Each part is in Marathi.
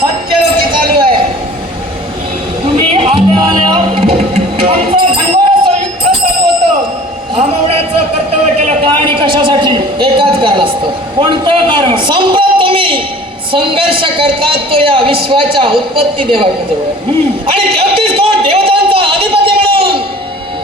सत्यलोकी चालू आहे. तुम्ही आल्या आमचं खंडोळाचं युद्ध चालू होतं. भामवड्याचं कर्तव्य केलं का आणि कशासाठी? एकच कारण असतं. कोणतं कारण? संप्रत तुम्ही संघर्ष करतात तो या विश्वाच्या उत्पत्ती देवाजवळ आणि तेहतीस कोट देवतांचा अधिपती म्हणून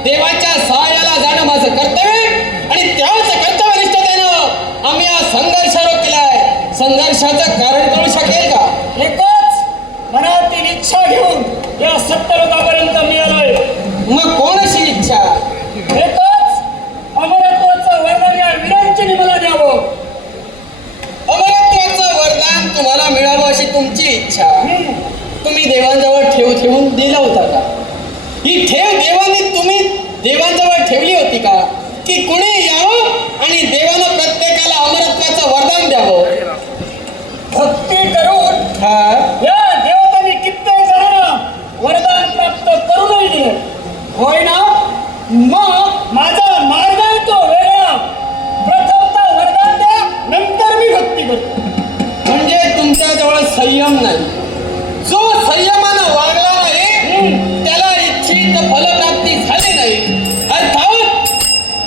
देवाच्या सहाय्याला जाणं माझं कर्तव्य आणि त्याच कर्तव्यनिष्ठतेनं आम्ही हा संघर्ष रोखलाय. संघर्षाचं कारण कळू शकेल का? एकच मनातील इच्छा घेऊन या सत्यलोकापर्यंत मी आलोय. मग कोण अशी इच्छा? एकच अमरत्वाचं वरदान या वीरांची मला द्यावं. अमरत्वाचं वरदान तुम्हाला मिळावं अशी तुमची इच्छा. तुम्ही देवांजवळ ठेवून दिला होता का? ही ठेव देवांनी तुम्ही देवांजवळ ठेवली होती का? की कुणी यावं आणि देवानं प्रत्येकाला अमरत्वाचं वरदान द्यावं? भक्ती करून हा या देवतांनी कित्येक जणांना वरदान प्राप्त करूनही दिले. होय ना? मग माझा मार्ग आहे तो वेगळा. प्रथमतः वरदान द्या, नंतर मी भक्ती करतो. म्हणजे तुमच्याजवळ संयम नाही. जो संयमानं वागला नाही त्याला इच्छित फलप्राप्ती झाली नाही. अर्थात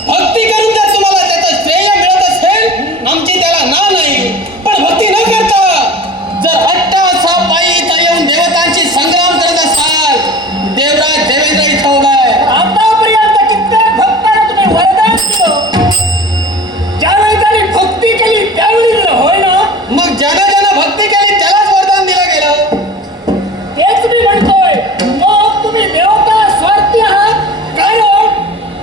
भक्ती करून जर तुम्हाला त्याचं श्रेय मिळत असेल आमची त्याला ना नाही. पण भक्ती न करता जर हट्ट असा पायी इथं येऊन देवतांची संग्राम करत असाल, देवराज देवेंद्र इथं उभा आहे. आतापर्यंत कित्येक भक्तांना तुम्ही वरदान दिलं. ज्यावेळी त्यांनी भक्ती केली त्यावेळी दिलं. होय ना? मग ज्यानं भक्ती केली त्यालाच वरदान दिलं गेलं. तेच मी म्हणतोय. मग तुम्ही देवता स्वार्थी आहात. कारण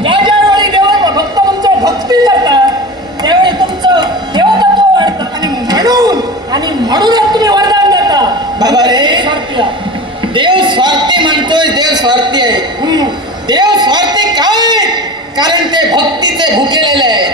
ज्या वेळी देवा भक्त तुमच्या भक्ती करतात त्यावेळी तुमचं देवतत्व वाढतं आणि म्हणूनच तुम्ही वरदान देता. बाबा रे, स्वार्थी आहात. देव स्वार्थी म्हणतोय. देव स्वार्थी आहे. देव स्वार्थी काय? कारण ते भक्तीचे भुकेलेले आहे.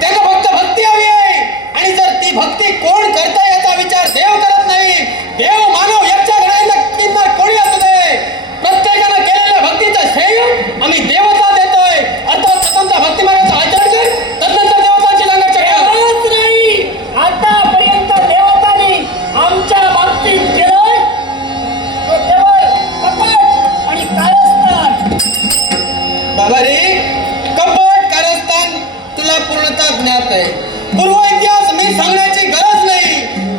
त्यांना फक्त भक्ती हवी आहे आणि जर ती भक्ती कोण करता याचा विचार देव करत नाही. देव मानव याच्या घराला किंवा कोणी असू दे, प्रत्येकानं केलेल्या भक्तीचं श्रेय आम्ही देवता देतोय. अर्थात स्वतंत्र भक्ती मार्गाचं आचरण कर, तदनंतर देवतांची संघर्ष कर. एवढंच नाही, आतापर्यंत देवतांनी आमच्या बाबतीत केलंय तो केवळ कपट आणि कारस्थान. बाबा रे, कपट कारस्थान तुला पूर्णतः ज्ञात आहे. पूर्व इतिहास मी सांगण्याची गरज नाही.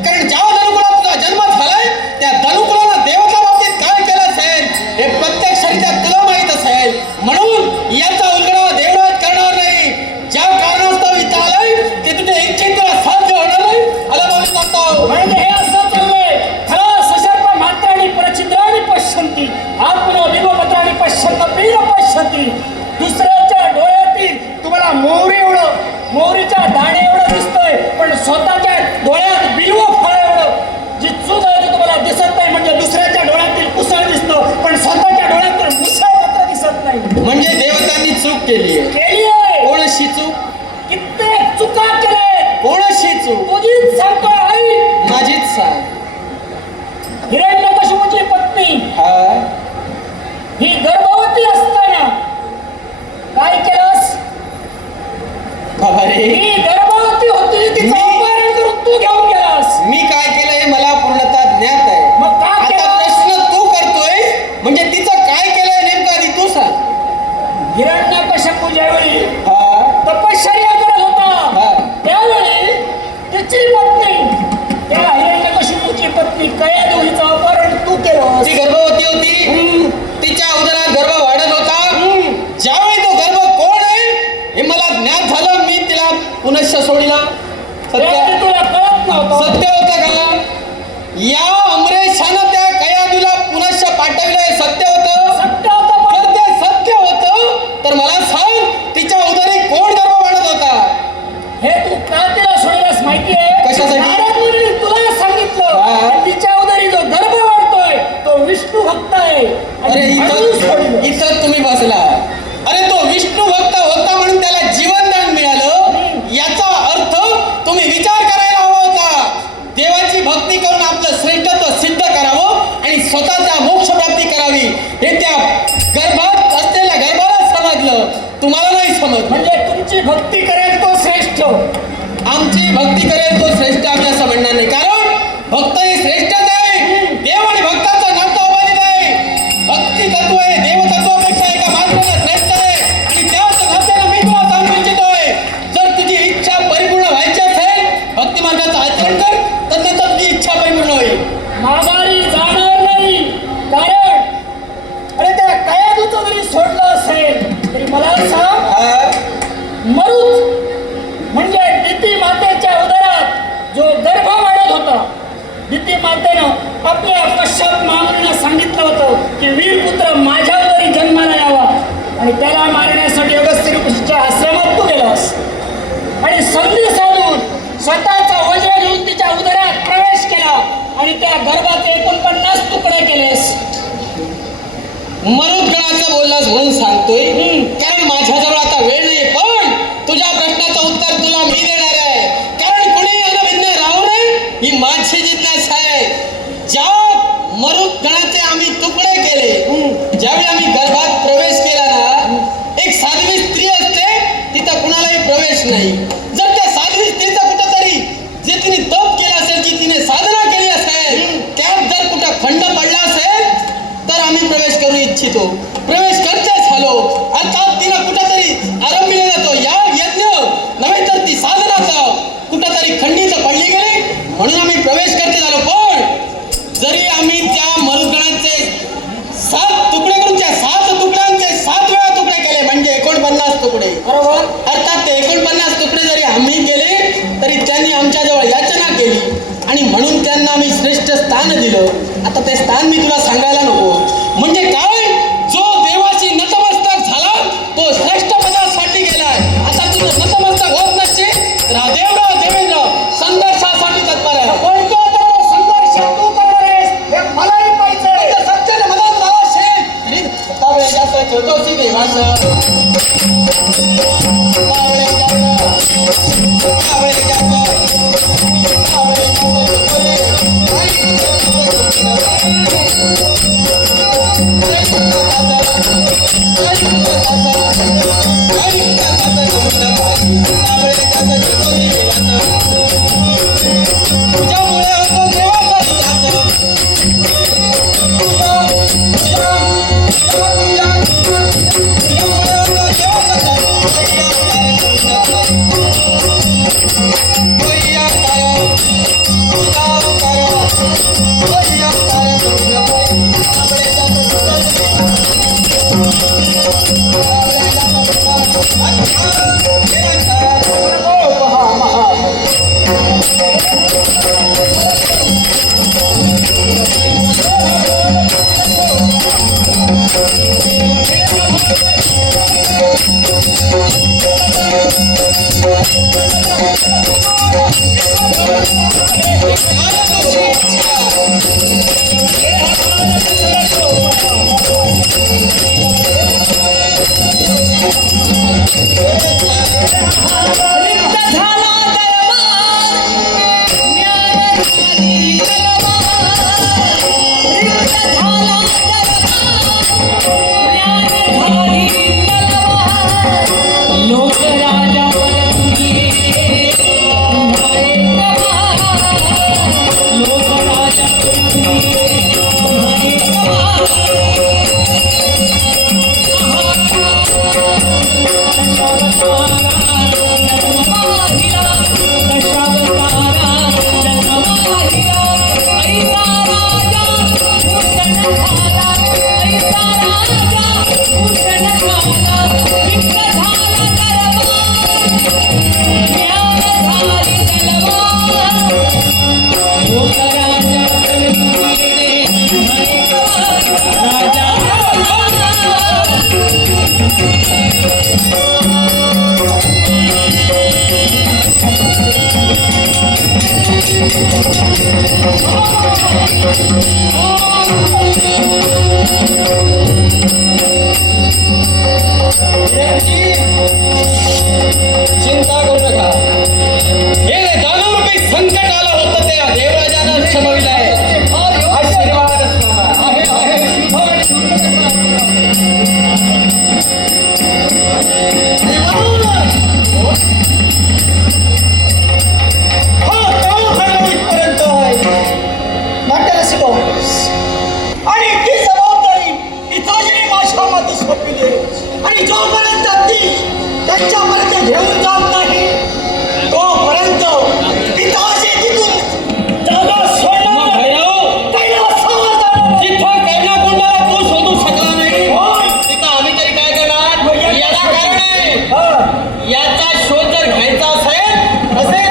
कारण ज्या धनुकुलात तुझा जन्म झालाय त्या धनुकुलानं देवता बाबतीत काय केलं असेल हे प्रत्यक्षरित्या तुला माहित असेल. म्हणून याचा उलगडा देवराज करणार नाही. ज्या कारणास्तव इथं आलाय ते तुझ्या इच्छेत तुला साध्य होणार नाही. आला बोलून सांगतो म्हणजे हे असं चाललंय. खरं सशर्प मात्राणी परचिद्राणी पश्यंती आत्मनो विभवपत्राणी पश्यंत वीर पश्यंती. दुसऱ्याच्या डोळ्यातील तुम्हाला मोहरीच्या दाणे एवढं दिसतंय पण स्वतःच्या डोळ्यात बिल्व फळ एवढं जी चूक आहे ती तुम्हाला दिसत नाही. म्हणजे दुसऱ्याच्या डोळ्यातील कुसळ दिसतो पण स्वतःच्या डोळ्यातील मुसळ मात्र दिसत नाही. म्हणजे देवतांनी चूक केली आहे. कोणाशी चूक? कित्येक चुका केल्या. कोणाशी चूक? तुझीच सांगतोय आई. माझीच सांग. हिरण्यकशिपूची पत्नी हा ही गर्भवती असताना काय केलंस? बाबा रे, ही गर्भवती होती तिचं अपहरण करून तू घेऊन गेलास. मी काय केलं हे मला पूर्णतः ज्ञात आहे. मग काय आता केलं? प्रश्न तू करतोय म्हणजे तिचं काय केलंय नेमकं आधी तू सांग. हिरण्यकशिपू ज्यावेळी हा तपश्चर्या करत हा. होता त्यावेळी तिची पत्नी त्या हिरण्यकशिपूची पत्नी कयाधू हिचं अपहरण तू केलं. ती गर्भवती होती. तिच्या उदरात गर्भ वाढत होता. ज्यावेळी तो गर्भ कोण आहे हे मला ज्ञात झालं मी तिला पुनश्च सोडला. सत्य तुला कळत नव्हतं. सत्य होतं का? या अमरेशानं त्या कयाधूला पुनश्च पाठवलंय सत्य होतं? सत्य होतं. जर ते सत्य होतं तर मला सांग तिच्या उदरी कोण गर्भ वाढत होता? हे तू का तिला सोडल्यास माहिती आहे? कशासाठी? नारद मुनीने तुला सांगितलं हा. तिच्या उदरी जो गर्भ वाढतोय तो विष्णू भक्त आहे. अरे इथं तुम्ही बसला. अरे तो विष्णू भक्त होता म्हणून त्याला जीवनदान मिळालं याचा अर्थ तुम्ही विचार करायला हवा होता. देवाची भक्ती करून आपलं श्रेष्ठत्व सिद्ध करावं आणि स्वतःच्या मोक्ष प्राप्ती करावी हे त्या गर्भात असलेल्या गर्भाला समजलं. तुम्हाला नाही समज. म्हणजे तुमची भक्ती करेल तो श्रेष्ठ. आमची भक्ती करेल तो श्रेष्ठ आम्ही असं म्हणणार नाही. कारण भक्त हे श्रेष्ठच आहे. सीतेनं आपल्या कश्यप महामुनीला सांगितलं होतं की वीरपुत्र माझ्यावरी जन्माला यावा आणि त्याला मारण्यासाठी अगस्त्य ऋषीच्या आश्रमात तू गेलास आणि संधी साधून स्वतःचा वज्र घेऊन तिच्या उदरात प्रवेश केला आणि त्या गर्भाचे 49 तुकडे केलेस. मरुदगणाचं बोललास म्हणून सांगतोय, कारण माझ्याजवळ आता वेळ नाही. पण तुझ्या प्रश्नाचं उत्तर तुला मी देणार आहे, कारण कुणी अनभिज्ञ राहू नये ही माझी जिज्ञासा आहे. ज्या मरुदगणाचे आम्ही तुकडे केले, ज्यावेळी आम्ही गर्भात प्रवेश केला ना, एक साध्वी स्त्री असते, तिथं कुणालाही प्रवेश नाही. जर त्या साध्वी स्त्रीचा कुठंतरी जे तिने तप केलं असेल, जी तिने साधना केली असेल, त्यात जर कुठं खंड पडला असेल तर आम्ही प्रवेश करू इच्छितो. प्रवेश करतेच झालो, अर्थात तिनं कुठंतरी आरंभिले जातो या यज्ञ नव्हे तर ती साधनाचं कुठंतरी खंडित पडली गेली म्हणून आम्ही प्रवेश करते झालो. पण जरी आम्ही त्या मरुदगणाचे 7 तुकडे करून त्या 7 तुकड्यांचे 7 वेळा तुकडे केले म्हणजे 49 तुकडे, बरोबर. अर्थात ते 49 तुकडे जरी आम्ही केले तरी त्यांनी आमच्याजवळ याचना केली आणि म्हणून त्यांना आम्ही श्रेष्ठ स्थान दिलं. आता ते स्थान मी तुला सांगायला नको. म्हणजे काय, जो देवाची नतमस्तक झाला तो श्रेष्ठ पदासाठी गेलाय. आता तुझं नतमस्तक होत नसते तर हा देवराव देवेंद्र संघर्षासाठी तत्पर आहे. कोणत्या तऱ्हेने संघर्ष तू करणार आहेस हे मलाही पाहिजे. सत्याने मदत झाला असेल तरी जास्त छोटोशी देवाचं चिंता करू नका. हे दानवरूपी संकट आलं होतं त्या देवराजानं शमविलं आहे. आशीर्वाद आणि ती जबाबदारी पिताजीने माझ्या माती सोपविली आणि जोपर्यंत ती त्यांच्यापर्यंत घेऊन जात नाही तोपर्यंत पिताजी तिथून जागा सोडणार कैलासावर जाणार. जिथं कर्णकुंडाला तू शोधू शकला नाही तिथं आम्ही तरी काय करणार. याला कारण आहे, याचा शोध जर घ्यायचा असेल असेल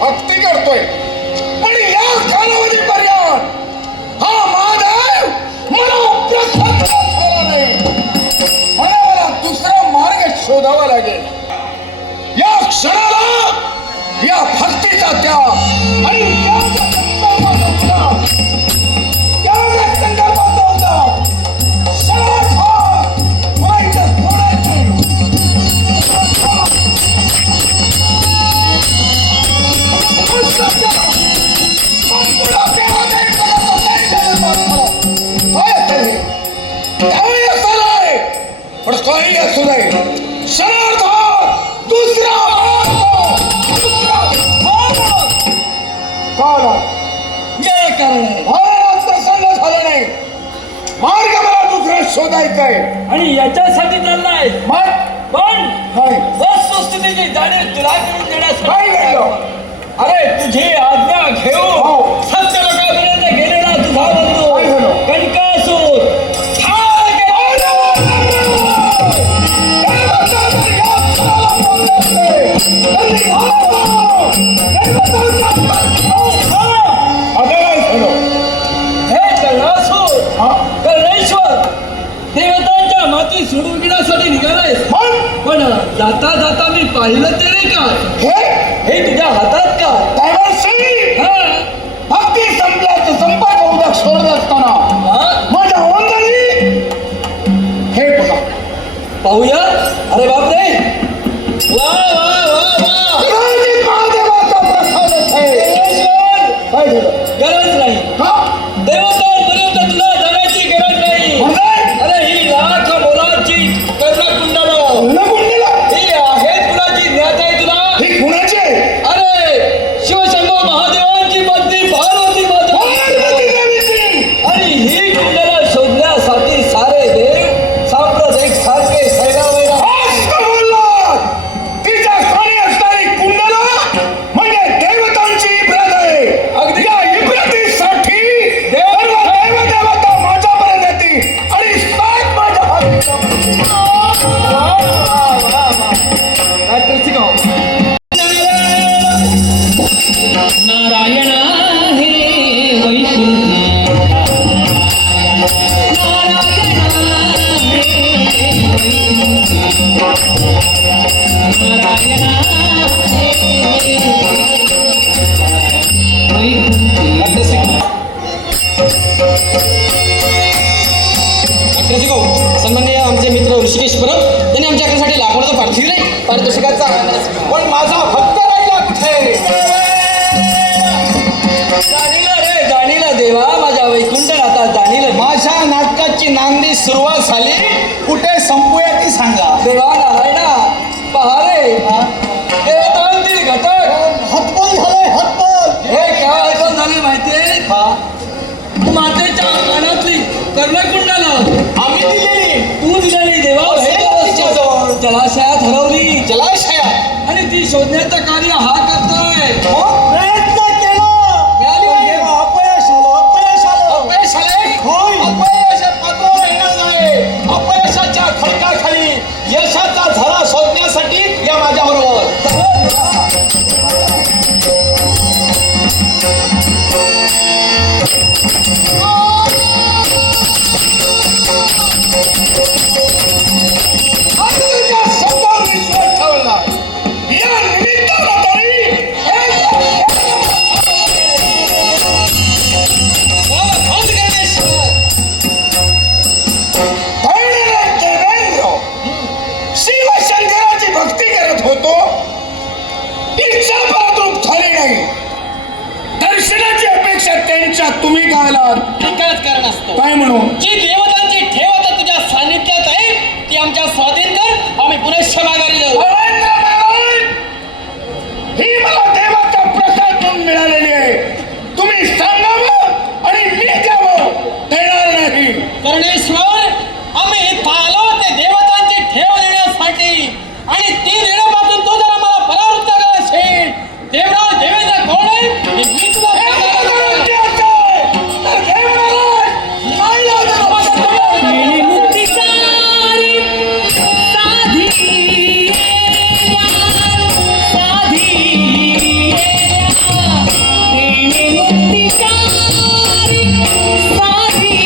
भक्ती करतोय पण या कालावधीपर्यंत हा महादेव मला प्रसन्न झाला नाही. मला दुसरा मार्ग शोधावा लागेल. या क्षणाला या भक्तीचा त्याग आणि पण काही असू नये क्षणार्धात दुसरा प्रसन्न झालं नाही. मार्ग मला दुसरा शोधायचाय आणि याच्यासाठी चाललाय मग पण काय वस्तुस्थितीची जाणीव तुला करून देण्यासाठी काय घडलं? अरे तुझी आज्ञा घेऊन हो. सत्य लोकांपर्यंत गेलेला तुझा काय बंधू झालं? कणकासूर ठार गेला. हे कणकासूर कणेश्वर देवतांच्या माती सोडून घेण्यासाठी निघालायस. पण जाता जाता मी पाहिलं ते नाही का हे तुझ्या हातात का भक्ती संपल्याचं संपर्क उद्या सोडत असताना माझ्या वंदनी हे बघा पाहूया. अरे बापरे वा वा वा वा कदाचित महादेवाचा प्रसादच आहे. काय झालं? गरज नाही हा? देवतांपर्यंत तुला जाण्याची गरज नाही. म्हणजे? अरे ही लाख मोलाची कर्णकुंडल कुंडला ही आहे कुणाची ज्ञात आहे तुला? ही कुणाची आहे? अरे शिवशंभो महादेवांची पत्नी पार्वती माता. पार्वती देवीची. आणि ही कुंडला शोधण्यासाठी सारे देव सांप्रदायिक सारखे सैरावैरा असं बोललात. तिच्या स्थानी असणारी कुंडला म्हणजे देवतांची इब्रत आहे. अगदी. या इब्रतीसाठी सर्व देवदेवता माझ्यापर्यंत येतील आणि सात माझ्या हाती. नारायण हे वैकुंठी सन्माननीय आमचे मित्र ऋषिकेश परब त्यांनी आमच्याकडे लाकूडाचं पारितोषिकाचा पण माझा भक्त राहिला कुठे? जाणीला देवा माझ्या वैकुंठनाथा जाणीला माझ्या नाटकाची नांदी सुरुवात झाली. कुठे संपूया ती सांगा. देवा नारायणा पहारे देवतांतील घटक हतबल झालंय हतबल. हे काय ऐकून झाले माहितीये मातेच्या कानातली कर्णकुंडला आम्ही दिलेली तू दिलेली देवा तिच्याजवळ. जलाशयात हरवली जलाशयात आणि ती शोधण्याचं कार्य हा करतोय. प्रयत्न केला. मिळाली नाही. अपयश आलं. अपयश आलं. अपयश आलंय. होय. अपयश पत्रावर येणार नाही. अपयशाच्या खडकाखाली यशाचा झरा शोधण्यासाठी या माझ्या बरोबर. तुझ्या शब्दावर विश्वास ठेवला. या निमित्तानं तरी देवेंद्र शिवशंकराची भक्ती करत होतो. इच्छा परतूक झाली नाही. प्रसंगात तुम्ही काय आलात एकच कारण असतं काय म्हणून जी देवतांची ठेव आता तुझ्या सानिध्यात आहे ती आमच्या स्वाधीन कर आम्ही पुनश्च माघारी जाऊ अरविंद महाराज, ही मला देवाच्या प्रसादातून मिळालेली आहे. तुम्ही सांगावं आणि मी द्यावं देणार नाही. करुणेश्वर आम्ही इथं आलो ते देवतांची ठेव देण्यासाठी आणि ती देण्यापासून तू जर आम्हाला परावृत्त करत असेल देवराज देवेंद्र कोण आहे हे मी तुला हे मला सांगणार विनंती आहे. असते. तर देवराज, नाही लागणार माझा तुम्हाला. येणे मुक्तिकारी साधी येणे मुक्तिकारी साधी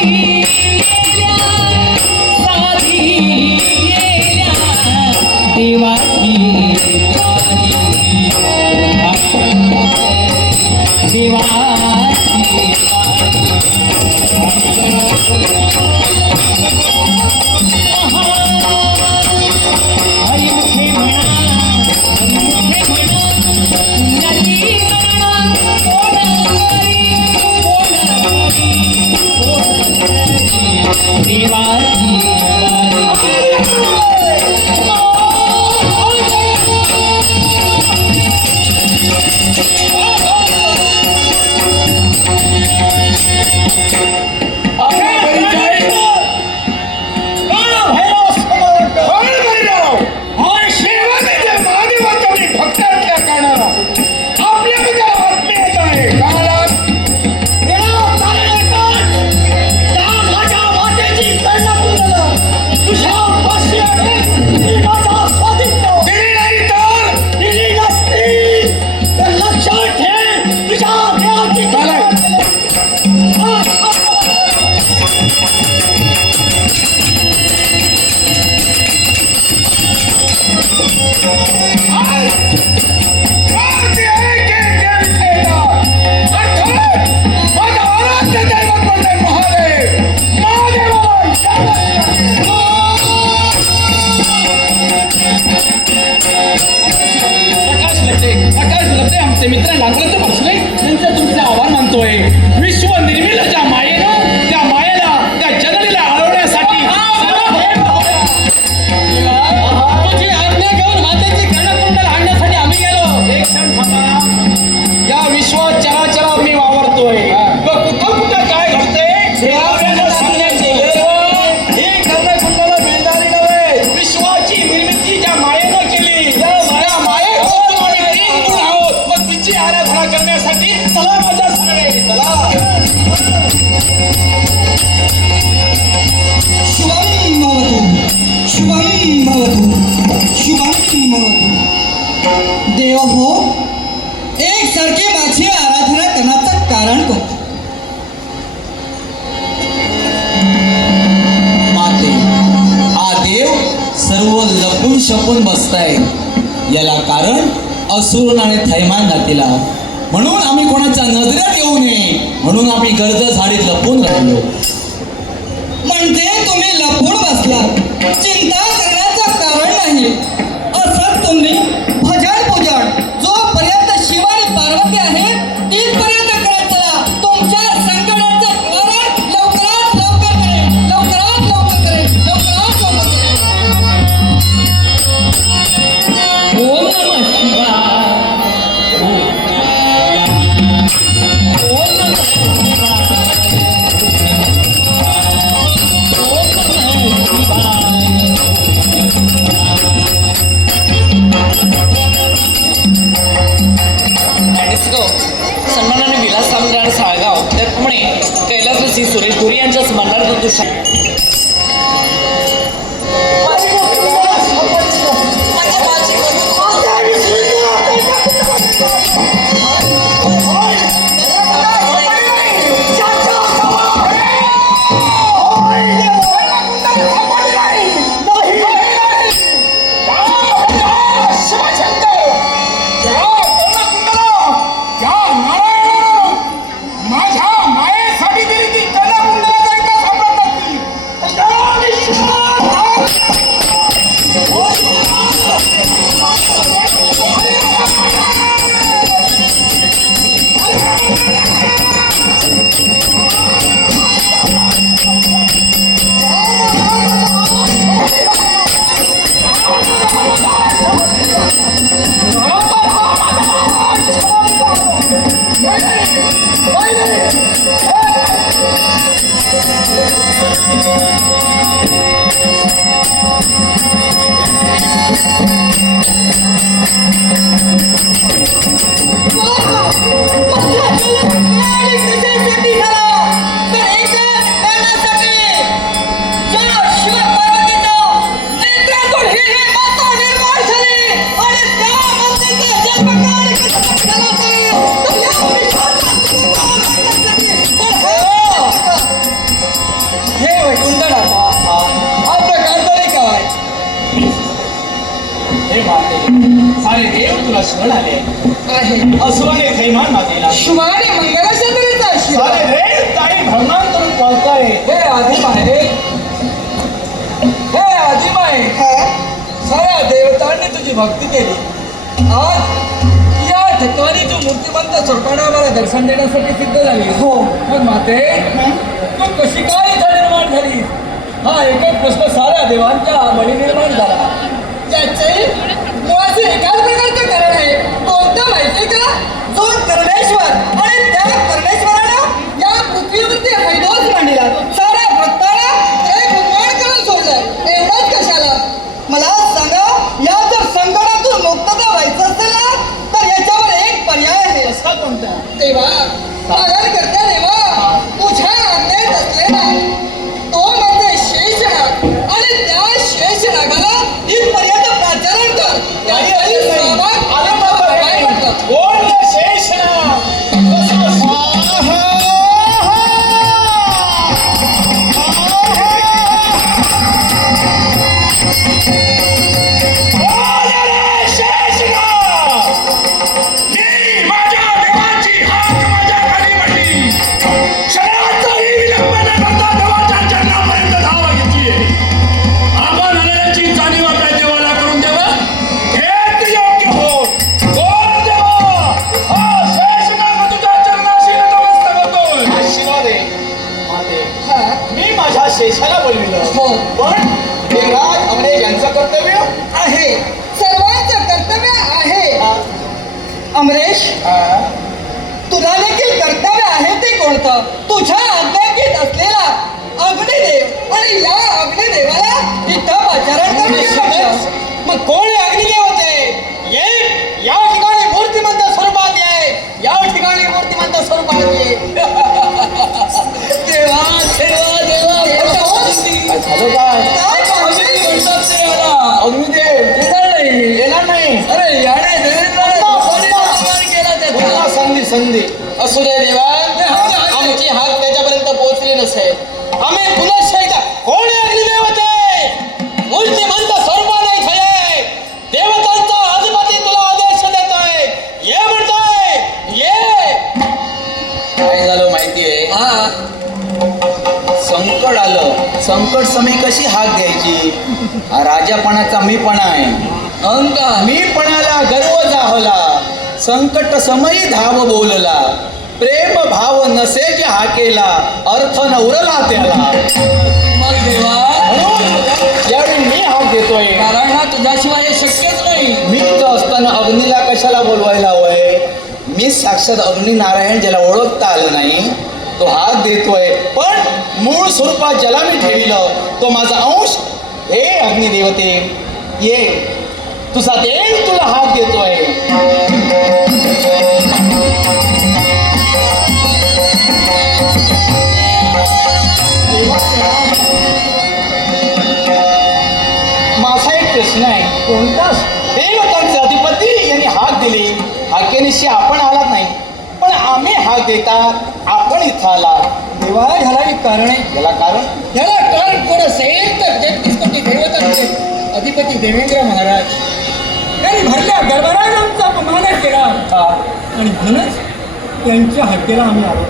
देवाची आमचे मित्र लागलं तर बसले त्यांचा तुमचा आभार मानतोय. विश्व निर्मिल ज्या मायेनं त्या मायेला त्या जननीला हळवण्यासाठी तुझी आज्ञा घेऊन मातेची कर्णकुंडल आणण्यासाठी आम्ही गेलो. एक क्षण थांबा. या विश्वात चराचरात मी वावरतोय व कुठं कुठं काय घडतंय आपल्याला सांगण्याची ही कर्णकुंडल बेंदारी नव्हे. विश्वाची निर्मिती ज्या मायेनं केली त्या मायेचं आम्ही 3 गुण आहोत. मग तिची आराधना करण्यासाठी चला माझ्या सगळे चला. शुभम भवतु शुभम भवतु शुभम भवतु. देव हो, एकसारखे माझी आराधना करण्याचं कारण कोणतं? माते हा देव सर्व लपून शपून बसताय याला कारण असुर आणि थैमान जातीला म्हणून आम्ही कोणाच्या नजरेत येऊ नये म्हणून आम्ही गर्द झाडीत लपून राहिलो. म्हणजे तुम्ही लपून बसला, चिंता करण्याचं कारण नाही. असं तुम्ही भजन पूजन जोपर्यंत शिव आणि पार्वती आहे तिथपर्यंत करत चला. तुमच्या संकटाचं निवारण लवकरात लवकर करेल, लवकरात लवकर करेल, लवकरात लवकर करेल. ओम नमः शिवाय. ओम नमः सन्मानाने विलास सामंत साळगाव त्याचप्रमाणे कैलास श्री सुरेश धुरी यांच्या स्मरणार्थ दृश्य माझ्या मायेसाठी दिली ती कर्णकुंडला जायचा सापडत नसती. कशासाठी झाला तर एकाच कारणासाठी ज्या शिव पार्वतीच्या नेत्रातून ही माता निर्माण झाली आणि त्या मातेचा जन्मकाळ कशासाठी झाला असेल तर या विश्वाचा निर्माण करण्यासाठी. पण हे वैकुंठनाथा हा प्रकार तरी काय? हे माते सारे देव तुला शरण आले आहे असुराने थैमान मातेला शुभाने मंगलाशास्त्रीचा सारे आशीर्वाद. देव ताई भ्रमणांतरून पळताय हे आदिमाये, हे आदिमाये, साऱ्या देवतांनी तुझी भक्ती केली. आज या ठिकाणी तू मूर्तिमंत स्वरूपाने आम्हाला दर्शन देण्यासाठी सिद्ध झाली. हो मग माते तू कशी काय इथं निर्माण झाली? हा एकच प्रश्न साऱ्या देवांच्या मनी निर्माण झाला. त्याचे मुळाचे एकाच प्रकारचं कारण आहे. कोणतं माहिती का? जो कर्णेश्वर आणि त्या कर्णेश्वरानं या पृथ्वीवरती हैदोस मांडला. साऱ्या भक्ताला एक भगवान करून सोडलं. एवढंच कशाला? मला सांगा, या जर संकटातून मुक्तता व्हायचं असेल ना तर याच्यावर एक पर्याय आहे. असा कोणता देवा, पालन करता देवा, तुझ्या आज्ञेत असलेला तो म्हणजे शेषनाग आणि त्या शेषनागाला इथपर्यंत प्राचारण कर. त्यावेळी सहभाग आलं काय माता म्हणतात? कोण शेषनाग मी माझ्या देवाची हाक माझ्या खाली पडली. क्षणाचाही विलंब न करता देवाच्या चरणापर्यंत धाव घेतलीये. आपण आलेल्याची जाणीव आपल्या देवाला करून द्यावा. हेच योग्य हो. कोण देवा? हा शेषनाग तुझ्या चरणाशी नतमस्तक होतोय. आशीर्वाद आहे माते हा, मी माझ्या शेषाला बोलविलं हो. पण देवराज अमरे यांचं कर्तव्य आहे. सर्वांचं कर्तव्य आहे. अमरेश, तुला देखील कर्तव्य आहे ते कोणतं? तुझ्या आज्ञाकीत असलेला अग्निदेव आणि या अग्निदेवाला इथं पाचारण करून मग कोण हे अग्निदेव होते? ये या ठिकाणी मूर्तिमंत स्वरूपात ये, या ठिकाणी मूर्तिमंत स्वरूपात ये. देवा देवा देवा काय झालं काय काय पाहिजे? म्हणतात ते याला अग्निदेव येणार नाही. येणार नाही अरे याने देवेंद्राने दोघांनी अपमान केला त्याचा. पुन्हा संधी असू दे देवा, आमची हात त्याच्यापर्यंत पोहोचली नसेल. आम्ही पुनश्च एकदा कोण हे अग्निदेव होते? मूर्तिमंत स्वरूपाने झाले. देवतांचा अधिपती तुला आदेश देतोय. ये म्हणतोय ये. काय झालं माहितीये? संकट आलं. संकट समय कशी हाक द्यायची? हा राजापणाचा मीपणा आहे. अहंकार मीपणाला गर्व जाहला. संकट समयी धाव बोलला. प्रेम भाव नसेच्या हाकेला. अर्थ न उरला त्याला. मग देवा, म्हणून यावेळी मी हाक देतोय. कारण हा तुझ्याशिवाय हे शक्यच नाही. मी इथं असताना अग्नीला कशाला बोलवायला हवंय? मी साक्षात अग्नी नारायण ज्याला ओळखता आलं नाही तो हात देतोय. पण मूळ स्वरूपात ज्याला मी ठेविलं तो माझा अंश. हे अग्निदेवते ये, तुझा देव तुला हात देतोय. माझा एक प्रश्न आहे. कोणताच देवतांचे अधिपती यांनी हाक दिली. हाकेनिशी आपण आलात नाही, पण आम्ही हाक देतात आपण इथं आला. देवा, ह्याला एक कारण आहे. याला कारण? ह्याला कारण कोण असेल तर तेहतीस देवतांचे अधिपती देवेंद्र महाराज यांनी भरल्या गरभराने आमचा अपमान केला. आणि म्हणूनच त्यांच्या हत्येला आम्ही आलो.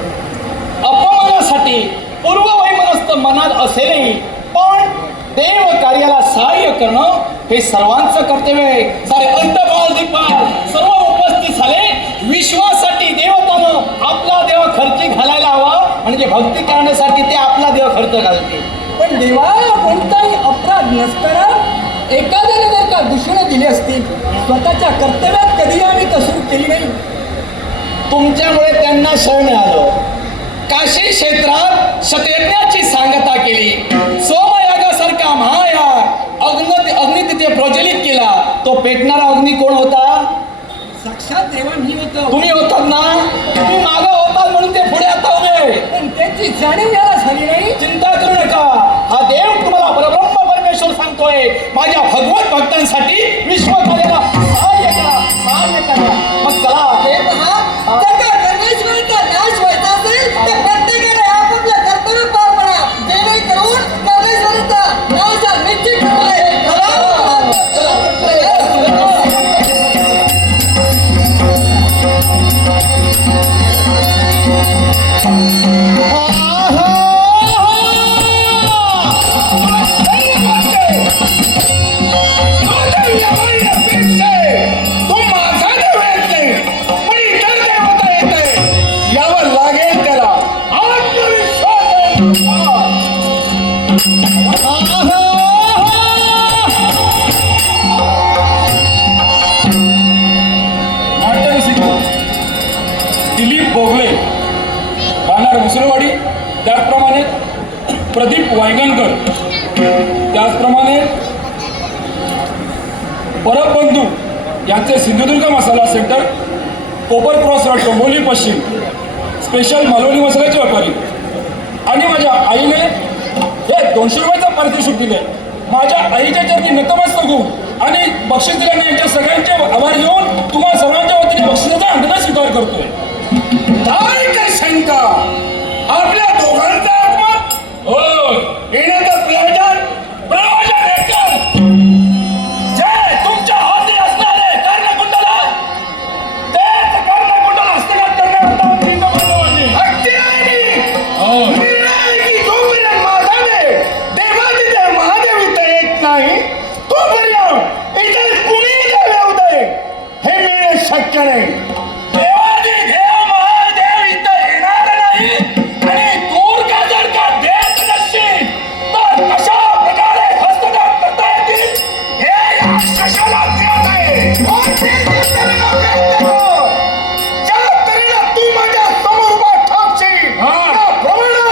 अपमानासाठी पूर्ववैमनस्थ मनात असेलही पण देव कार्याला सहाय्य करणं हे सर्वांचं कर्तव्य आहे. सारे अंतपाल दिपाल सर्व उपस्थित झाले. विश्वासाठी देवतानं आपला देव खर्ची घालायला हवा. म्हणजे भक्ती करण्यासाठी ते आपला देव खर्च घालते. पण देवा, कोणताही अपराध नसताना एखाद्याने जर का दूषणं दिली असतील, स्वतःच्या कर्तव्यात कधी आम्ही कसूर केली नाही तुमच्यामुळे त्यांना शरण मिळालं. काशी क्षेत्रात शतयज्ञाची सांगता केली. सोमयागासारखा महायाग अग्नी तिथे प्रज्वलित केला. तो पेटणारा अग्नी कोण होता? साक्षात देवा मी होतो. तुम्ही होतात ना. तुम्ही मागं होतात म्हणून ते पुढे आता उभे. पण त्याची जाणीव याला झाली नाही. चिंता करू नका. हा देव तुम्हाला परब्रह्म परमेश्वर सांगतोय, माझ्या भगवत भक्तांसाठी विश्वकार्याला सहाय्य करा, सहाय्य करा. मग चला. हे पहा, जर का परमेश्वराचा नाश व्हायचा असेल तर प्रत्येकाने आपापलं कर्तव्य पार पडा. जेणेकरून परमेश्वराचा नाश हा निश्चित होईल. यावर लागेल त्याला आत्मविश्वास दिलीप भोगले, राहणार मुसलवाडी. त्याचप्रमाणे प्रदीप वायगणकर, त्याचप्रमाणे परबबंधू यांचे सिंधुदुर्ग मसाला सेंटर, कोपर क्रॉस रोड, डोंबिवली पश्चिम, स्पेशल मालवणी मसाल्याचे व्यापारी. आणि माझ्या आईने हे 200 रुपयाचं पारितोषिक दिले. माझ्या आईच्या चरणी नतमस्तक होऊन आणि बक्षीस दिल्याने यांच्या सगळ्यांचे आभार घेऊन तुम्हाला सर्वांच्या वतीने बक्षिसाचा अंगठा स्वीकार करतोय. काय काय शंका? आपल्या दोघांचा आत्मा हो येण्याचं प्रयोजन एकच. जे तुमच्या हाती असणारे कर्णकुंडला तेच कर्णकुंडल हस्तगत करण्याकरता आम्ही इथं बोललो आहे. अगदी निर्णय की जोपर्यंत माझाने देवादिदेव महादेव इथं येत नाही तोपर्यंत इथे कुणी देव येऊ दे हे मिळणे शक्य नाही. देवादिदेव महादेव इथं येणार नाही आणि दूर का जर का देत नसशील तर कशा प्रकारे हस्तगत करता येतील हे या कशाला कळत आहे. ज्या तऱ्हेनं तू माझ्या समोर उभा ठाकशील त्याप्रमाणे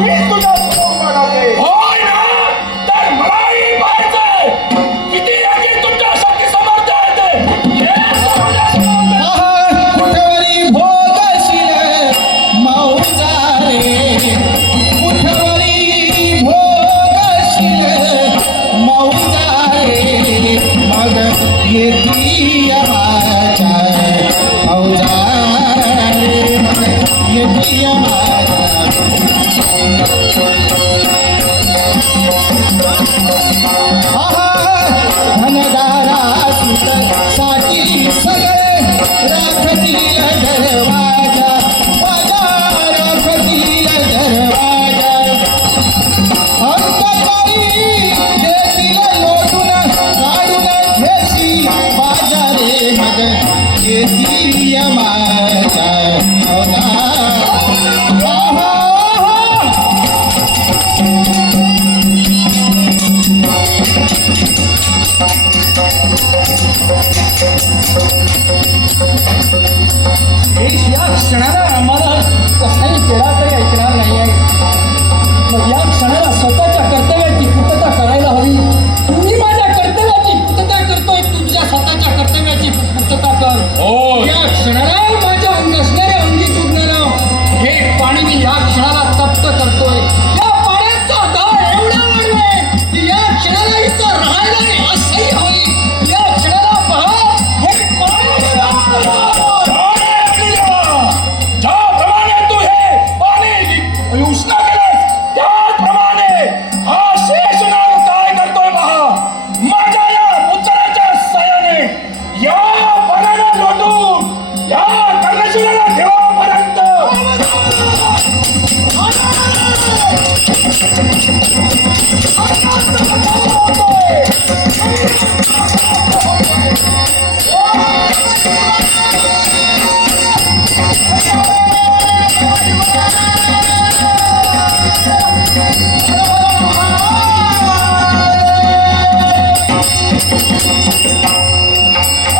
मी तुझ्या समोर उभा ठाकेन. होय ना? तर मलाही पाहायचंय किती याची तुमच्या शक्ती समर्थ आहे ते. हे समाजासमोर कुठवरी भोगशील मौजा रे, कुठवरी भोगशील मौजा रे, मग येती माझ्या मौजा रे, मग येती माझ्या. धनदारा सुत साठी सगळे राखतील दरवाजा, माझा राखतील दरवाजा. अंतकारी देतील लोटून काढून घेशी माझा रे, मग येती माझ्या मौजा. देश या क्षणाला आम्हाला कसाही केला तरी ऐकणार नाही आहे. मग या क्षणाला स्वतःच्या कर्तव्याची पूर्तता करायला हवी. तुम्ही माझ्या कर्तव्याची पूर्तता करतोय, तुझ्या स्वतःच्या कर्तव्याची पूर्तता कर. या क्षणाला माझ्या नसणाऱ्या अंगी चुकणारं हे पाणी मी या क्षणाला तप्त करतोय. या पाण्याचा दार एवढा वाढवेल की या क्षणाला इथं राहायला असह्य होईल. या क्षणाला पहा हे पाणी ज्याप्रमाणे तू हे पाणी उष्ण केलंस त्याचप्रमाणे हा शेषनाग काय करतोय पहा. माझ्या या पुत्राच्या सहाय्याने या पाण्याला लोटून या कर्णशिलाला ठेवापर्यंत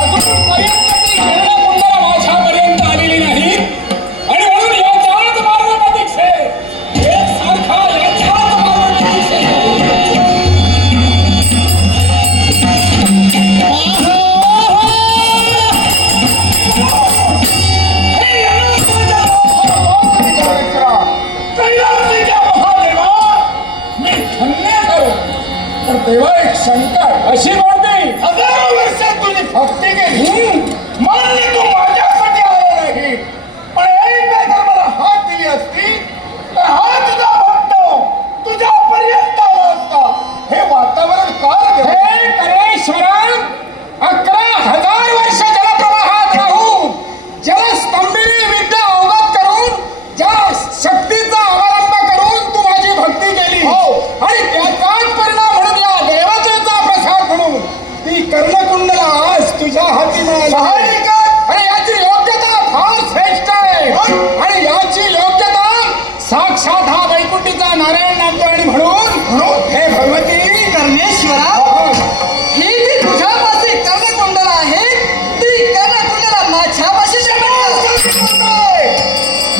अजूनपर्यंत ती कर्णकुंडला माझ्यापर्यंत शंकर अशी कोणती हजारो वर्षात तुझी भक्ती केली मान्य तू माझ्यासाठी आला नाही पण एकदा जर मला हात दिली असती तर हा तुझा भक्त तुझ्यापर्यंत आला असता हे वातावरण का हे कलेश्वरा 11,000 वर्ष जलप्रवाहात राहून जलस्तंभिनी विद्या अवगत करून ज्या शक्तीचा अवलंब करून तू माझी भक्ती केली आणि त्याचाच परिणाम म्हणून या देवतेचा प्रसाद म्हणून ती कर्णकुंडला आज तुझ्या हाती मिळाली आणि याची योग्यता फार श्रेष्ठ आहे आणि याची योग्यता साक्षात हा वैकुंठीचा नारायण नामतो आणि म्हणून हे भगवती कर्णेश्वरा ही जी तुझ्यापाशी कर्णकुंडला आहे ती कर्णकुंडला माझ्यापाशी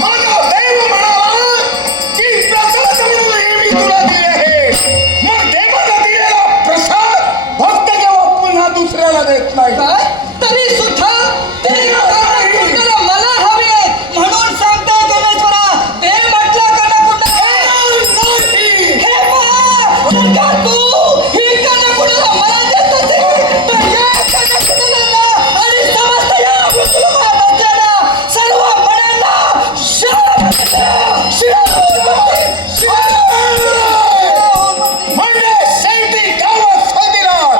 माझा देव म्हणाला की प्रसाद म्हणून हे मी तुला दिले आहे मग देवाला दिलेला प्रसाद भक्त जेव्हा पुन्हा दुसऱ्याला देत नाही काय तरी सुद्धा ते कर्णकुंडला मला हवे आहेत म्हणून सांगतोय कर्णेश्वरा ते म्हटलं कर्णकुंडला हे पहा जर का तू ही कर्णकुंडला मला देत असेल तर या कर्णकुंडला आणि समस्त या मृत्युलोकात असलेल्या सर्व मण्यांना म्हणजे शेवटी गावात स्वादिरात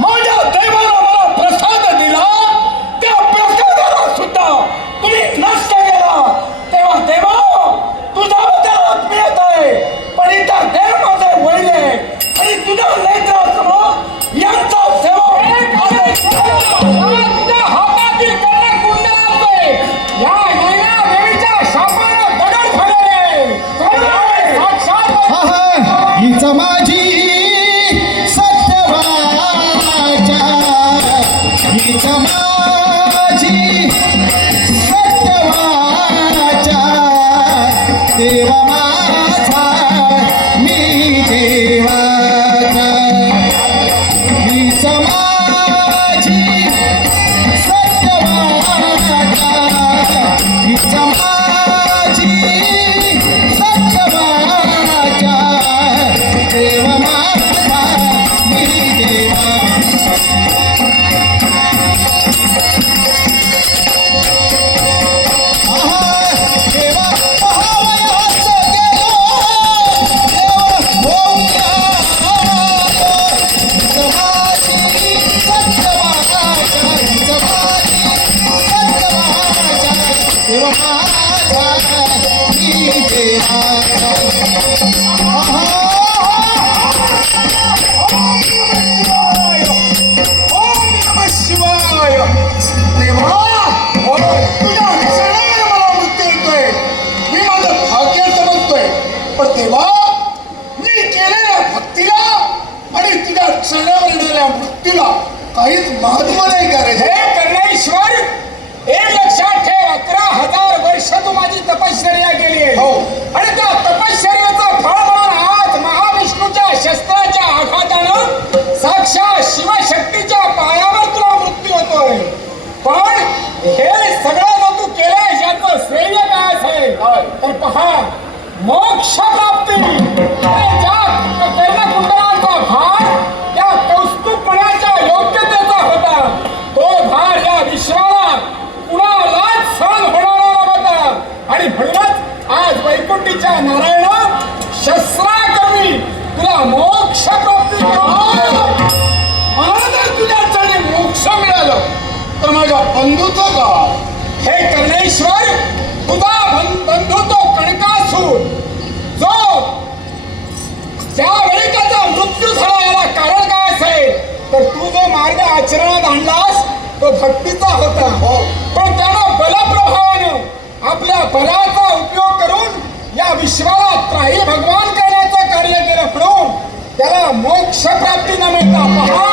माझ्या देवाला मला प्रसाद दिला त्या प्रसादाला सुद्धा तुम्ही नष्ट केला तेव्हा देवा तुझा उद्यानात मिळत आहे पण इथं देव माझे वळले आणि तुझ्या नेत्रासमोर यांचा तुझ्या हातातील कर्णकुंड आणतोय या नैना देवीच्या शापानं दगड झालेले साक्षात हीच माझी सत्यवाचा हीच माझी सत्यवाचा देवा माझा मी देवाचा हीच माझी सत्यवाचा हीच माझी सत्यवाचा देव माझा मी देवा देवा पहावयास गेलो देव समाजी सत्यवाचा देव माझा मी देवाचा ओम नमः शिवाय देवा तुझ्या क्षणाने मला मृत्यू येतोय मी माझं भाग्य समजतोय पण देवा मी केलेल्या भक्तीला आणि तुझ्या क्षणावर येणाऱ्या मृत्यूला काहीच महत्व नाही का रे हे कर्णेश्वर एक लक्षात ठेव 11,000 वर्ष तू माझी तपश्चर्या केली आहे आणि त्या तपश्चर्याचं फळ म्हणून आज महाविष्णूच्या शस्त्राच्या आघातानं साक्षात शिवशक्तीच्या पायावर तुला मृत्यू होतोय पण हे सगळं जो तू केलंय याचं श्रेय काय असेल तर पहा मोक्ष प्राप्ती आणि ज्या कर्णकुंडलाचा भार त्या कौस्तुभपणाच्या योग्यतेचा होता तो भार या विश्वाला कुणालाच सहन होणारा नव्हता आणि म्हणूनच आज वैकुंठीच्या नारायण शस्त्राकरणी तुला मोक्ष प्राप्ती मला जर तुझ्या चरणी मोक्ष मिळालं तर माझ्या बंधूचं का हे कर्णेश्वर तुझा बंधू तो कणकासूर जो ज्यावेळी त्याचा मृत्यू झाला याला कारण काय असेल तर तू जो मार्ग आचरणात आणलास तो भक्तीचा होता पण त्यानं बलप्रभावानं आपल्या बलाचा उपयोग करून या विश्वाला त्राही भगवान करण्याचं कार्य केलं म्हणून त्याला मोक्ष प्राप्ती न मिळता पहा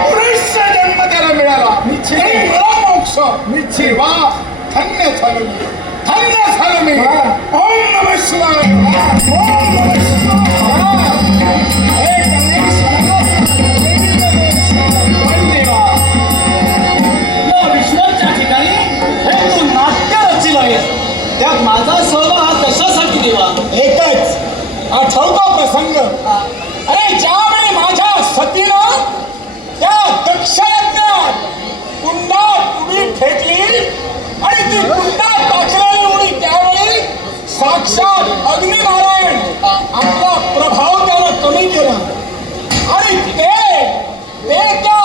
पुरुष जन्म त्याला मिळाला आणि मला मोक्ष निश्चित वा धन्य झालो मी धन्य झालो मी ओम नमः शिवाय ओम नमः शिवाय विश्व माझा सहभाग हा कशासाठी देवा? एकच आठवतो प्रसंग. अरे ज्यावेळी माझ्या सतीनं त्या दक्ष यज्ञात कुंडात उडी फेकली आणि ती कुंडात टाकलेली उडी त्यावेळी साक्षात अग्निनारायण आपला प्रभाव त्यानं कमी केला आणि ते त्या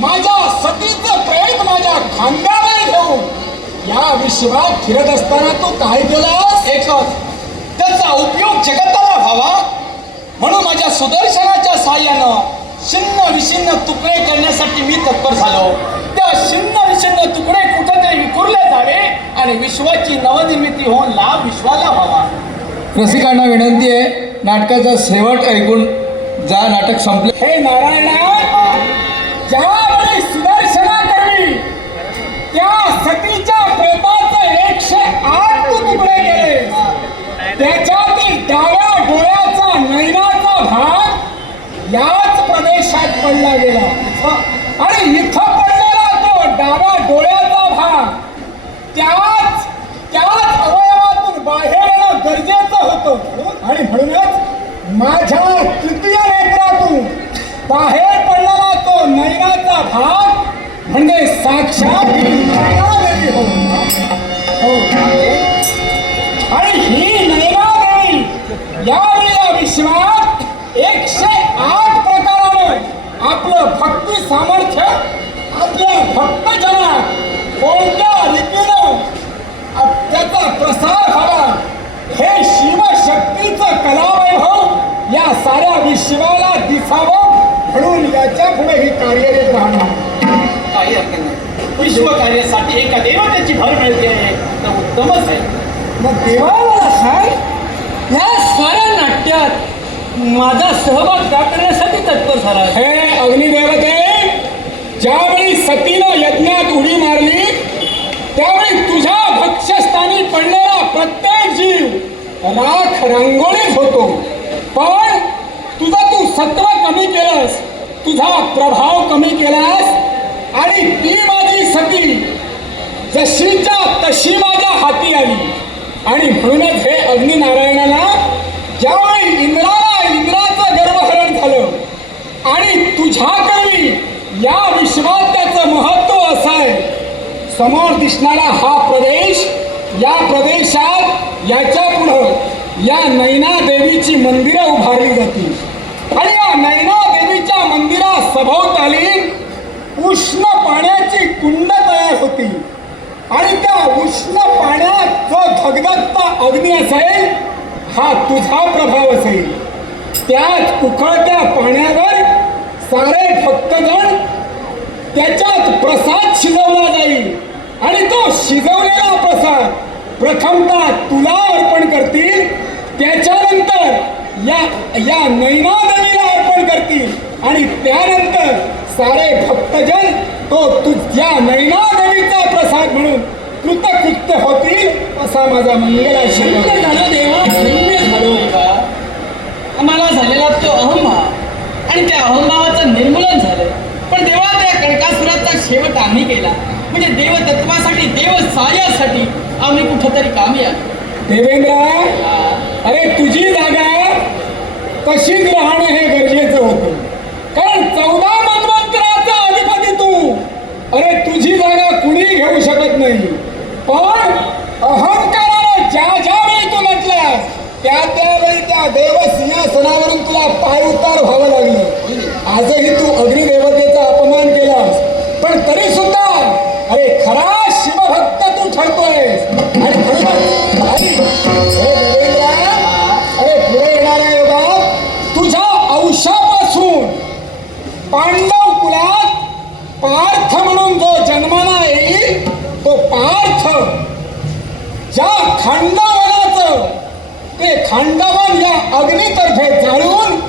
माझ्या सतीचं प्रेत माझ्या खांद्यावर घेऊन या विश्वात फिरत असताना तू काय केलास? एकच त्याचा उपयोग जगताला व्हावा म्हणून माझ्या सुदर्शनाच्या साहाय्यानं शिन्न विशिन्न तुकडे करण्यासाठी मी तत्पर झालो. त्या शिन्न विशिन्न तुकडे कुठेतरी विखुरले जावे आणि विश्वाची नवनिर्मिती होऊन लाभ विश्वाला व्हावा. रसिकांना विनंती आहे, नाटकाचा शेवट ऐकून जा. नाटक संपले. हे नारायणा, ज्यावेळी सुदर्शना करवी त्या सतीच्या प्रेताचे 108 तुकडे केले. त्याच्यातील डाव्या डोळ्याचा नैनाचा भाग याच प्रदेशात पडला गेला आणि इथं पडलेला तो डाव्या डोळ्याचा भाग त्याच अवयवातून बाहेर येणं गरजेचं होतं आणि म्हणूनच माझ्या तृतीय नेत्रातून बाहेर पडलेला तो नैनाचा भाग म्हणजे साक्षात नैनादेवी हो. आणि ही नैनादेवी यावेळी या विश्वात 108 प्रकारानं आपलं भक्ती सामर्थ्य आपल्या भक्तजनात कोणत्या रीतीनं त्याचा प्रसार व्हावा हे शिवशक्तीचं कलावैभव या साऱ्या विश्वाला दिसावं म्हणून याच्या पुढे ही कार्यरत राहणार. काही हरकत नाही. विश्व कार्यासाठी एका देवतेची भर मिळते तर उत्तमच आहे. मग देवाला सांग या साऱ्या नाट्यात माझा सहभाग का करण्यासाठी तत्पर झाला. हे अग्निदेवते, ज्यावेळी सतीनं यज्ञात उडी मारली त्यावेळी तुझ्या भक्ष्यस्थानी पडलेला प्रत्येक जीव राख रांगोळीच होतो. पण तुझं तू सत्व कमी केलंस, तुझा प्रभाव कमी केलास आणि ती माझी सती जशीच्या तशी माझ्या हाती आली. आणि म्हणूनच हे अग्निनारायणाला ज्यावेळी इंद्राचं गर्भहरण झालं आणि तुझ्याकडे या विश्वात त्याचं महत्व असं आहे. समोर दिसणारा हा प्रदेश, या प्रदेशात याच्या पुढं या नैना देवीची मंदिरं उभारली जातील आणि या नैना देवीच्या मंदिरा सभोवताली उष्ण पाण्याची कुंड तयार होती आणि त्या उष्ण पाण्यात जो धगधगता अग्नी असेल हा तुझा प्रभाव असेल. त्याच उकळत्या पाण्यावर सारे भक्तगण त्याच्यात प्रसाद शिजवला जाईल आणि तो शिजवलेला प्रसाद प्रथमतः तुला अर्पण करतील, त्याच्यानंतर या नैनादेवीला अर्पण करतील आणि त्यानंतर सारे भक्तजन तो तुझ्या नैनादेवीचा प्रसाद म्हणून कृतकृत्य होतील असा माझा मंगलाशीर्वाद. झालं देवा, धन्य झालो का. आम्हाला झालेला तो अहंभाव आणि त्या अहंभावाचं निर्मूलन झालं. पण देवा त्या कणकासुराचा शेवट आम्ही केला म्हणजे देवतत्वासाठी देव साह्यासाठी आम्ही कुठंतरी कामी आलो. देवेंद्र, अरे तुझी जागा तशीच राहणं हे गरजेचं होतं, कारण 14 मन्वंतराचा अधिपती तू. अरे तुझी जागा कुणी घेऊ शकत नाही. पण अहंकारानं ज्या वेळी तू नटलास त्यावेळी त्या देव सिंहासनावरून तुला पाय उतार व्हावं लागलं. आजही तू अग्निदेवतेचा अपमान केलास, पण तरी सुद्धा अरे खरा शिवभक्त तू ठरतोयस. आणि अरे पुढे येणाऱ्या युगात तुझ्या अंशापासून पांडव कुलात पार्थ म्हणून जो जन्माला येईल तो पार्थ ज्या खांडवनाचं ते खांडवन या अग्नीतर्फे जाळून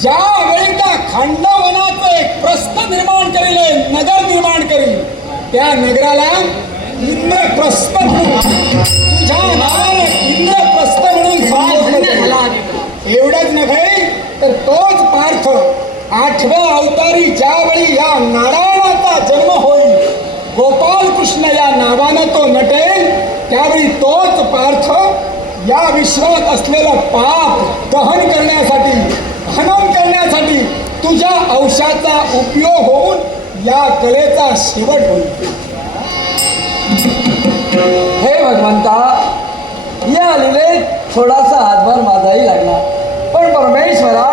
ज्यावेळी त्या खांडवनाचं एक प्रस्थ निर्माण करेल, नगर निर्माण करेल, त्या नगराला इंद्रप्रस्थ म्हणून तुझ्या नावाने इंद्रप्रस्थ म्हणून संबोधलं जाईल. एवढंच नव्हे तर तोच पार्थ 8व्या अवतारी ज्यावेळी या नारायणाचा जन्म होईल, गोपाल कृष्ण या नावानं तो नटेल, त्यावेळी तोच पार्थ या विश्वात असलेलं पाप दहन करण्यासाठी, हनन करण्यासाठी तुझ्या औषधाचा उपयोग होऊन या कलेचा शेवट होईल. हे भगवंता, या लीलेत थोडासा हातभार माझाही लागला, पण परमेश्वरा,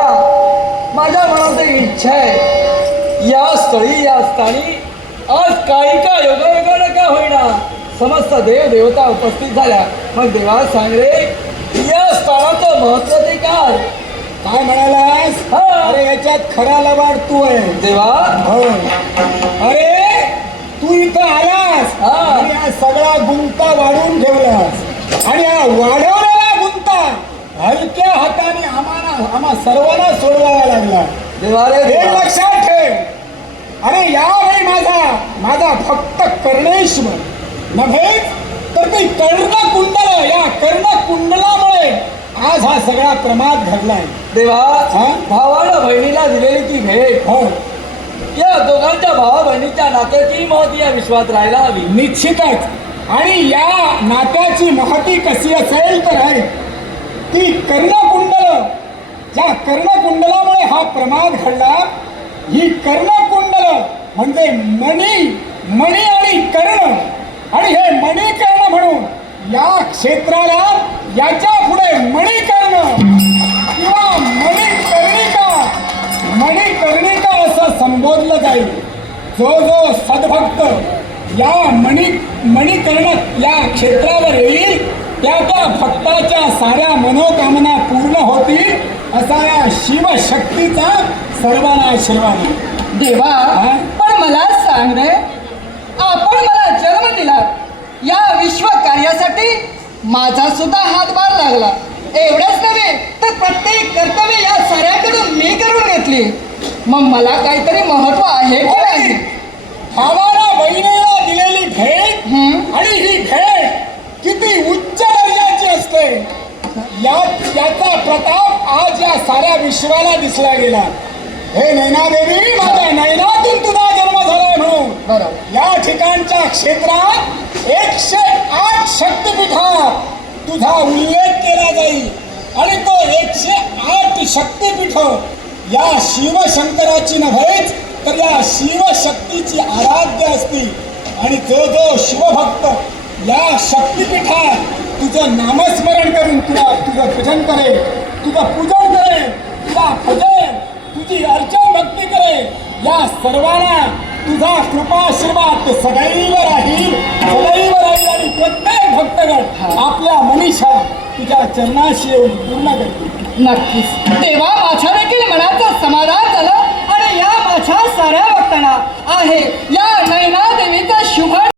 माझ्या मनात एक इच्छा आहे, या स्थळी या स्थानी आज काही का योगायोगानं का होईना समस्त देव देवता उपस्थित झाल्या. मग देवा सांग रे, या स्थळाचं महत्व ते काय? काय म्हणालास? हा. अरे याच्यात खरा लबाड तू आहे देवा. हो. अरे तू इथं आलास हा. आणि हा सगळा गुंता वाढवून ठेवलास आणि हा वाढवलेला गुंता हलक्या हाताने आम्हा सर्वांना सोडवावा लागला. देवा रे हे देवा. लक्षात ठेव. अरे यावेळी माझा फक्त कर्णेश्वर नव्हे तर ते कर्णकुंडल, या कर्णकुंडलामुळे आज हा सगळा प्रमाद घडलाय. देवा, हा? भावानं बहिणीला दिलेली ती भेट, हो, या दोघांच्या भावा बहिणीच्या नात्याची महती या विश्वात राहायला हवी. निश्चितच. आणि या नात्याची महती कशी असेल तर आहे ती कर्णकुंडल, ज्या कर्णकुंडलामुळे हा प्रमाद घडला. ही कर्णकुंडल म्हणजे मणी आणि कर्ण, आणि हे मणिकर्ण म्हणून या क्षेत्राला याच्या पुढे मणिकर्ण किंवा मणिकर्णिका असं संबोधलं जाईल. जो सद्भक्त या मणिकर्ण या क्षेत्रावर येईल त्या भक्ताच्या साऱ्या मनोकामना पूर्ण होतील, असा या शिवशक्तीचा सर्वांना आशीर्वाद आहे. देवा, हा? पण मला सांग रे, आपण मला जन्म दिला, या विश्व कार्यासाठी माझा सुद्धा हातभार लागला. एवढंच नव्हे तर प्रत्येक कर्तव्य या साऱ्याकडून मी करून घेतली. मग मला काहीतरी महत्व आहे की नाही? भावाला बहिणीला दिलेली भेट आणि ही भेट किती उच्च दर्जाची असते याचा प्रताप आज या साऱ्या विश्वाला दिसला गेला. हे नैनादेवी, माझ्या नैनातून तुझा जन्म झालाय म्हणून बरोबर. या ठिकाणच्या क्षेत्रात 108 शक्तिपीठात तुझा उल्लेख केला जाईल आणि तो 108 शक्तिपीठ या शिवशंकराची नव्हेच तर या शिवशक्तीची आराध्य असतील. आणि जो शिवभक्त या शक्तिपीठात तुझं नामस्मरण करून तुझं भजन करेल, तुझं पूजन करेल, तुझा भजन, तुझी अर्चन भक्ती करेल, या सर्वांना तुझा कृपाशीर्वाद सदैव राहील आणि प्रत्येक भक्तगण आपल्या मनीषा तुझ्या चरणाशी येऊन पूर्ण करतील. नक्कीच. देवा, माझा